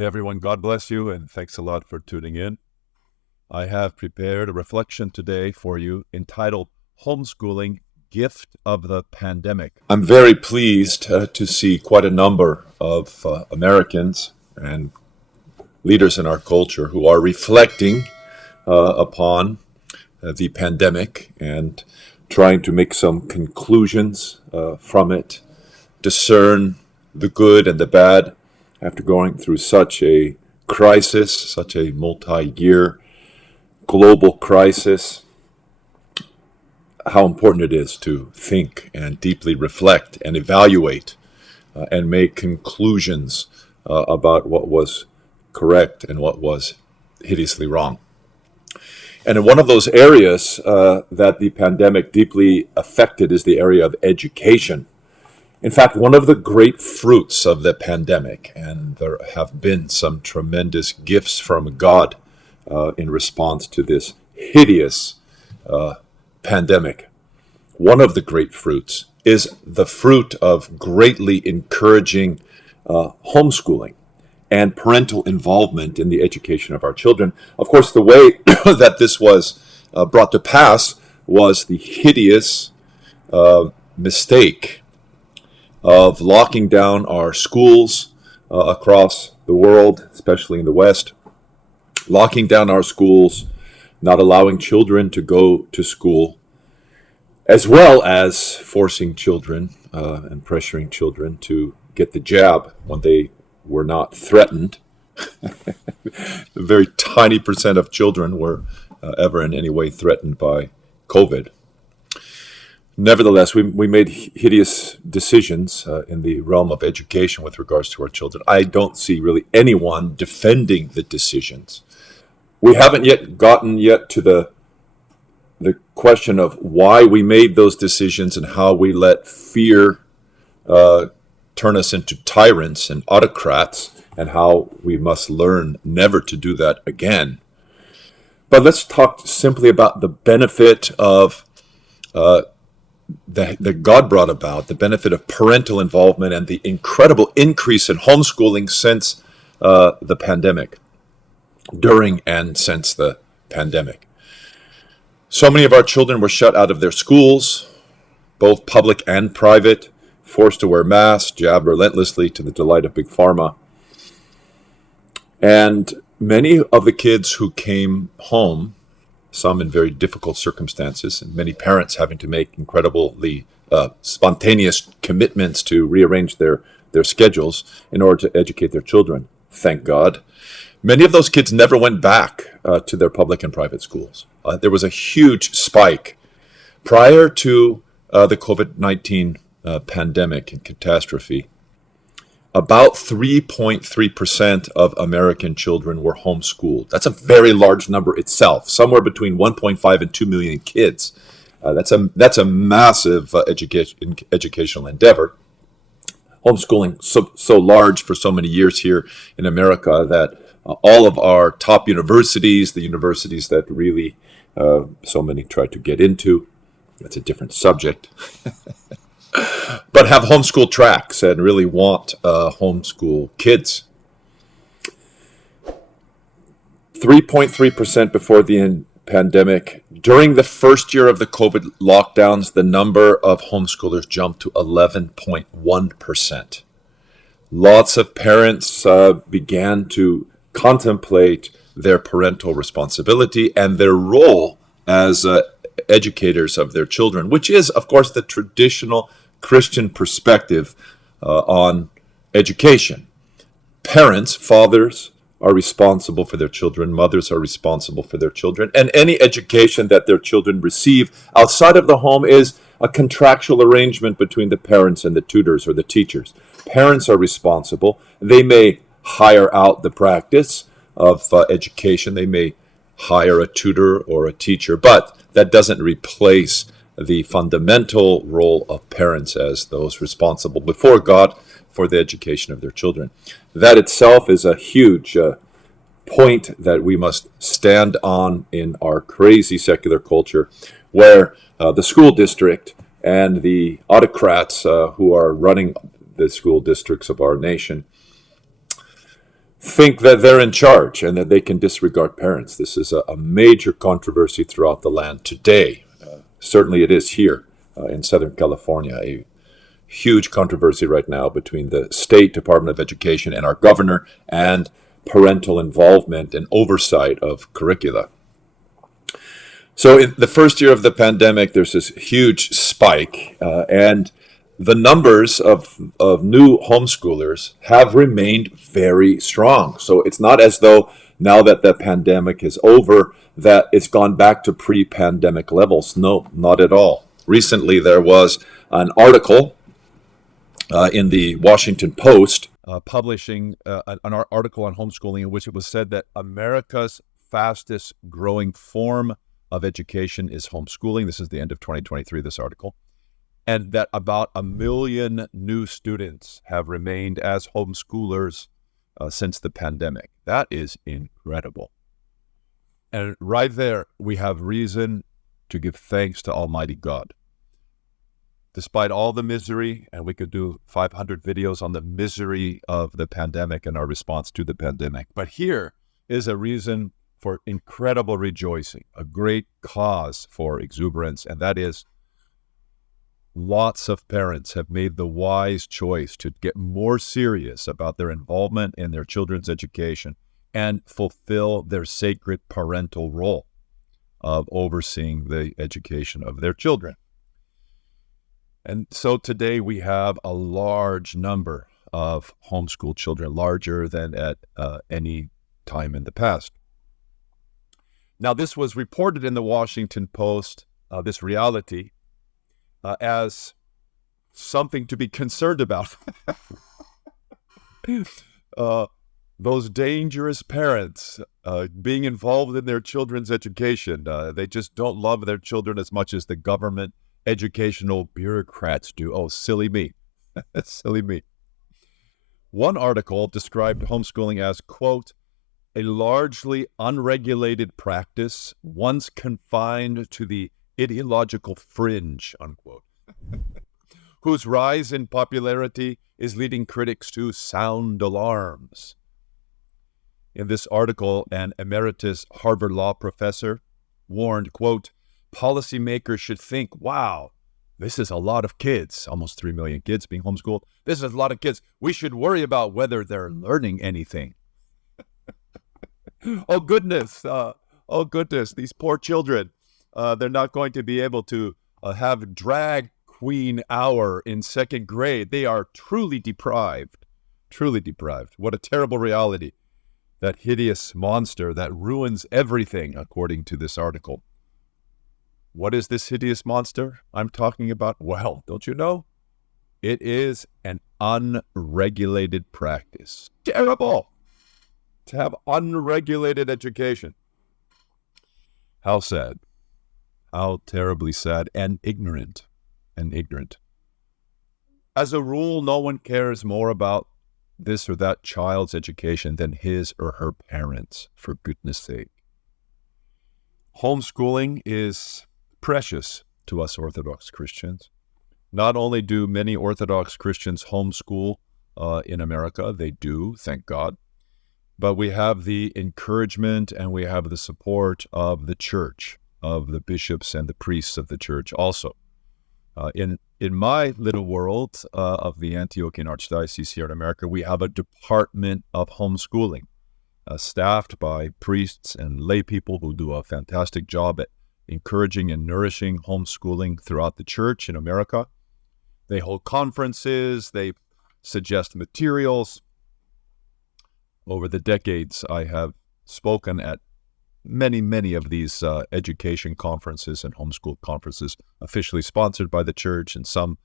Hey everyone, God bless you, and thanks a lot for tuning in. I have prepared a reflection today for you entitled Homeschooling, Gift of the Pandemic. I'm very pleased to see quite a number of Americans and leaders in our culture who are reflecting upon the pandemic and trying to make some conclusions from it, discern the good and the bad after going through such a crisis, such a multi-year global crisis. How important it is to think and deeply reflect and evaluate and make conclusions about what was correct and what was hideously wrong. And in one of those areas that the pandemic deeply affected is the area of education. In fact, one of the great fruits of the pandemic, and there have been some tremendous gifts from God in response to this hideous pandemic. One of the great fruits is the fruit of greatly encouraging homeschooling and parental involvement in the education of our children. Of course, the way that this was brought to pass was the hideous mistake of locking down our schools across the world, especially in the West, locking down our schools, not allowing children to go to school, as well as forcing children and pressuring children to get the jab when they were not threatened. A very tiny percent of children were ever in any way threatened by COVID. Nevertheless, we made hideous decisions in the realm of education with regards to our children. I don't see really anyone defending the decisions. We haven't yet gotten to the question of why we made those decisions and how we let fear turn us into tyrants and autocrats, and how we must learn never to do that again. But let's talk simply about the benefit of that God brought about, the benefit of parental involvement and the incredible increase in homeschooling since the pandemic, during and since the pandemic. So many of our children were shut out of their schools, both public and private, forced to wear masks, jabbed relentlessly to the delight of Big Pharma. And many of the kids who came home, some in very difficult circumstances, and many parents having to make incredibly spontaneous commitments to rearrange their schedules in order to educate their children. Thank God. Many of those kids never went back to their public and private schools. There was a huge spike prior to the COVID-19 pandemic and catastrophe. About 3.3% of American children were homeschooled. That's a very large number itself, somewhere between 1.5 and 2 million kids. That's a massive educational endeavor. Homeschooling so large for so many years here in America that all of our top universities, the universities that really so many try to get into, that's a different subject, but have homeschool tracks and really want homeschool kids. 3.3% before the pandemic. During the first year of the COVID lockdowns, the number of homeschoolers jumped to 11.1%. Lots of parents began to contemplate their parental responsibility and their role as educators of their children, which is, of course, the traditional Christian perspective on education. Parents, fathers, are responsible for their children. Mothers are responsible for their children. And any education that their children receive outside of the home is a contractual arrangement between the parents and the tutors or the teachers. Parents are responsible. They may hire out the practice of education. They may hire a tutor or a teacher, but that doesn't replace the fundamental role of parents as those responsible before God for the education of their children. That itself is a huge point that we must stand on in our crazy secular culture, where the school district and the autocrats who are running the school districts of our nation think that they're in charge and that they can disregard parents. This is a major controversy throughout the land today. Certainly it is here in Southern California, a huge controversy right now between the State Department of Education and our governor and parental involvement and oversight of curricula. So in the first year of the pandemic, there's this huge spike, and the numbers of new homeschoolers have remained very strong. So it's not as though now that the pandemic is over, that it's gone back to pre-pandemic levels. No, not at all. Recently, there was an article in the Washington Post publishing an article on homeschooling in which it was said that America's fastest growing form of education is homeschooling. This is the end of 2023, this article. And that about 1 million new students have remained as homeschoolers since the pandemic. That is incredible. And right there, we have reason to give thanks to Almighty God. Despite all the misery, and we could do 500 videos on the misery of the pandemic and our response to the pandemic. But here is a reason for incredible rejoicing, a great cause for exuberance, and that is lots of parents have made the wise choice to get more serious about their involvement in their children's education and fulfill their sacred parental role of overseeing the education of their children. And so today we have a large number of homeschool children, larger than at any time in the past. Now, this was reported in the Washington Post, this reality, as something to be concerned about. Those dangerous parents being involved in their children's education, they just don't love their children as much as the government educational bureaucrats do. Oh, silly me. Silly me. One article described homeschooling as, quote, a largely unregulated practice once confined to the ideological fringe, unquote, whose rise in popularity is leading critics to sound alarms. In this article, an emeritus Harvard Law professor warned, quote, policymakers should think, wow, this is a lot of kids, almost 3 million kids being homeschooled. This is a lot of kids. We should worry about whether they're learning anything. Oh, goodness. These poor children. They're not going to be able to have drag queen hour in second grade. They are truly deprived. Truly deprived. What a terrible reality. That hideous monster that ruins everything, according to this article. What is this hideous monster I'm talking about? Well, don't you know? It is an unregulated practice. Terrible to have unregulated education. How sad. How terribly sad and ignorant. As a rule, no one cares more about this or that child's education than his or her parents, for goodness sake. Homeschooling is precious to us Orthodox Christians. Not only do many Orthodox Christians homeschool in America, they do, thank God, but we have the encouragement and we have the support of the church, of the bishops and the priests of the church also. In my little world of the Antiochian Archdiocese here in America, we have a department of homeschooling staffed by priests and lay people who do a fantastic job at encouraging and nourishing homeschooling throughout the church in America. They hold conferences, they suggest materials. Over the decades, I have spoken at many of these education conferences and homeschool conferences, officially sponsored by the church and some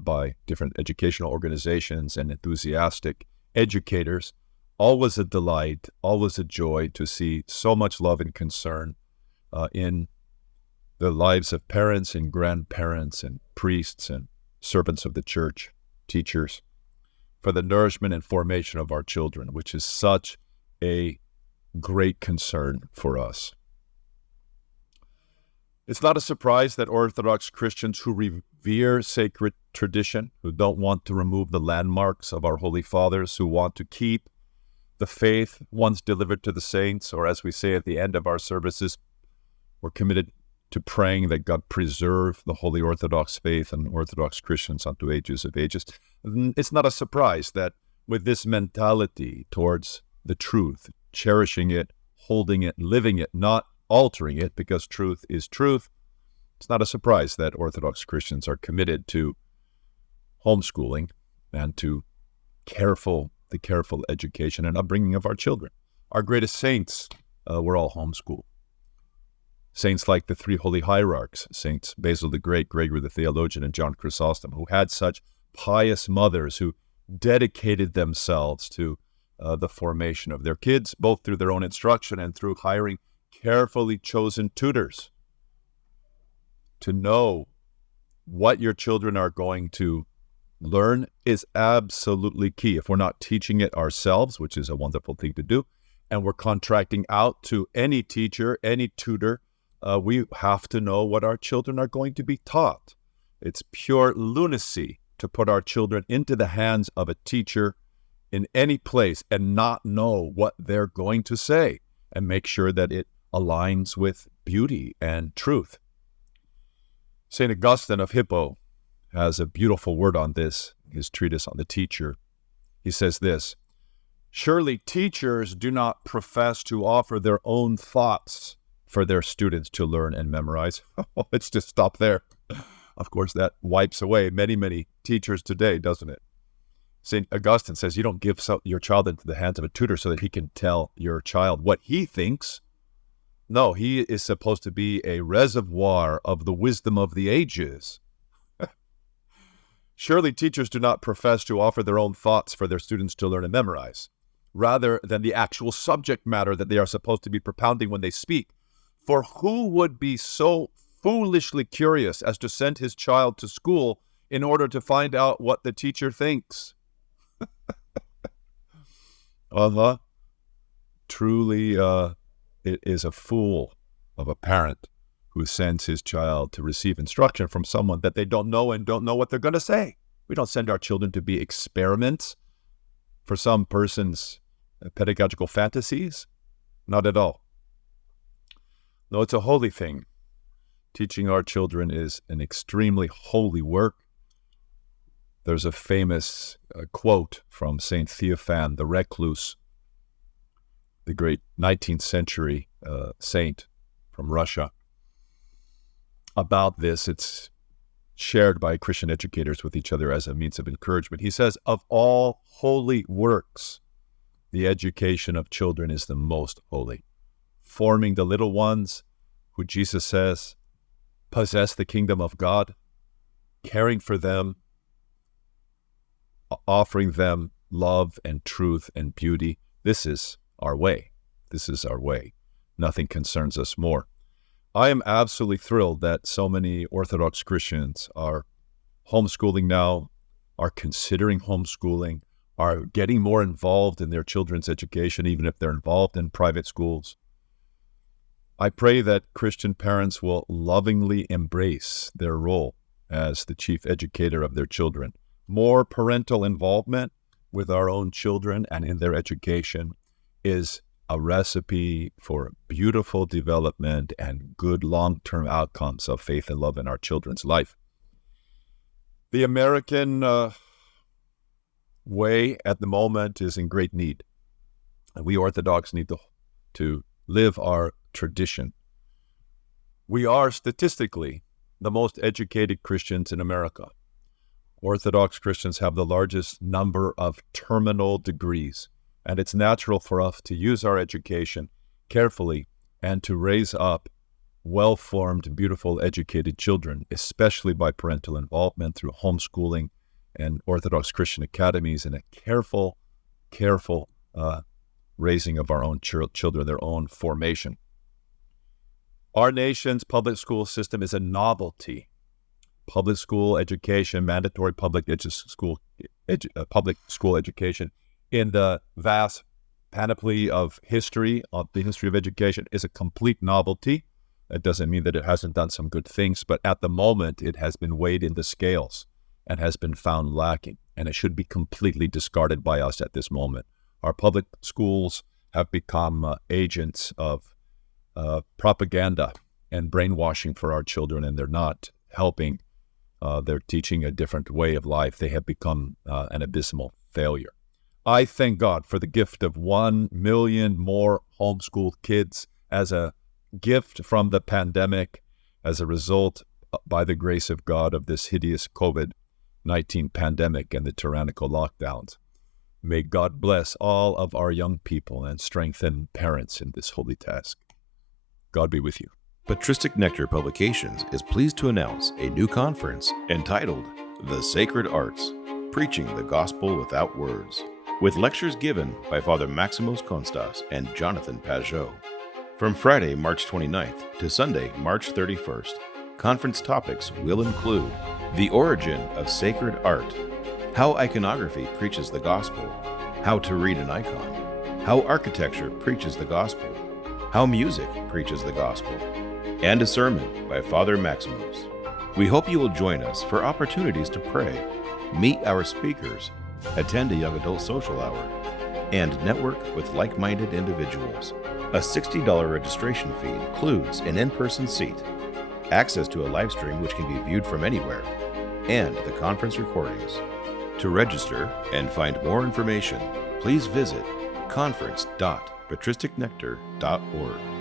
by different educational organizations and enthusiastic educators. Always a delight, always a joy to see so much love and concern in the lives of parents and grandparents and priests and servants of the church, teachers, for the nourishment and formation of our children, which is such a great concern for us. It's not a surprise that Orthodox Christians who revere sacred tradition, who don't want to remove the landmarks of our Holy Fathers, who want to keep the faith once delivered to the saints, or as we say at the end of our services, we're committed to praying that God preserve the Holy Orthodox faith and Orthodox Christians unto ages of ages. It's not a surprise that with this mentality towards the truth, cherishing it, holding it, living it, not altering it, because truth is truth, it's not a surprise that Orthodox Christians are committed to homeschooling and to the careful education and upbringing of our children. Our greatest saints were all homeschooled. Saints like the three holy hierarchs, Saints Basil the Great, Gregory the Theologian, and John Chrysostom, who had such pious mothers who dedicated themselves to the formation of their kids, both through their own instruction and through hiring carefully chosen tutors. To know what your children are going to learn is absolutely key. If we're not teaching it ourselves, which is a wonderful thing to do, and we're contracting out to any teacher, any tutor, we have to know what our children are going to be taught. It's pure lunacy to put our children into the hands of a teacher in any place and not know what they're going to say and make sure that it aligns with beauty and truth. St. Augustine of Hippo has a beautiful word on this, his treatise on the teacher. He says this: surely teachers do not profess to offer their own thoughts for their students to learn and memorize. Let's just stop there. Of course, that wipes away many teachers today, doesn't it? St. Augustine says you don't give your child into the hands of a tutor so that he can tell your child what he thinks. No, he is supposed to be a reservoir of the wisdom of the ages. Surely teachers do not profess to offer their own thoughts for their students to learn and memorize, rather than the actual subject matter that they are supposed to be propounding when they speak. For who would be so foolishly curious as to send his child to school in order to find out what the teacher thinks? Truly, it is a fool of a parent who sends his child to receive instruction from someone that they don't know and don't know what they're going to say. We don't send our children to be experiments for some person's pedagogical fantasies. Not at all. No, it's a holy thing. Teaching our children is an extremely holy work. There's a famous quote from St. Theophan the Recluse, the great 19th century saint from Russia. About this, it's shared by Christian educators with each other as a means of encouragement. He says, of all holy works, the education of children is the most holy. Forming the little ones who Jesus says possess the kingdom of God, caring for them, offering them love and truth and beauty. This is our way. This is our way. Nothing concerns us more. I am absolutely thrilled that so many Orthodox Christians are homeschooling now, are considering homeschooling, are getting more involved in their children's education, even if they're involved in private schools. I pray that Christian parents will lovingly embrace their role as the chief educator of their children. More parental involvement with our own children and in their education is a recipe for beautiful development and good long-term outcomes of faith and love in our children's life. The American way at the moment is in great need. And we Orthodox need to live our tradition. We are statistically the most educated Christians in America. Orthodox Christians have the largest number of terminal degrees. And it's natural for us to use our education carefully and to raise up well-formed, beautiful, educated children, especially by parental involvement through homeschooling and Orthodox Christian academies and a careful raising of our own children, their own formation. Our nation's public school system is a novelty. Public school education, mandatory public school education, in the vast panoply of history, of the history of education, is a complete novelty. That doesn't mean that it hasn't done some good things, but at the moment it has been weighed in the scales and has been found lacking, and it should be completely discarded by us at this moment. Our public schools have become agents of propaganda and brainwashing for our children, and they're not helping. They're teaching a different way of life. They have become an abysmal failure. I thank God for the gift of 1 million more homeschooled kids as a gift from the pandemic, as a result, by the grace of God, of this hideous COVID-19 pandemic and the tyrannical lockdowns. May God bless all of our young people and strengthen parents in this holy task. God be with you. Patristic Nectar Publications is pleased to announce a new conference entitled The Sacred Arts, Preaching the Gospel Without Words, with lectures given by Father Maximos Constas and Jonathan Pajot. From Friday, March 29th to Sunday, March 31st, conference topics will include the origin of sacred art, how iconography preaches the gospel, how to read an icon, how architecture preaches the gospel, how music preaches the gospel, and a sermon by Father Maximos. We hope you will join us for opportunities to pray, meet our speakers, attend a young adult social hour, and network with like-minded individuals. A $60 registration fee includes an in-person seat, access to a live stream which can be viewed from anywhere, and the conference recordings. To register and find more information, please visit conference.patristicnectar.org.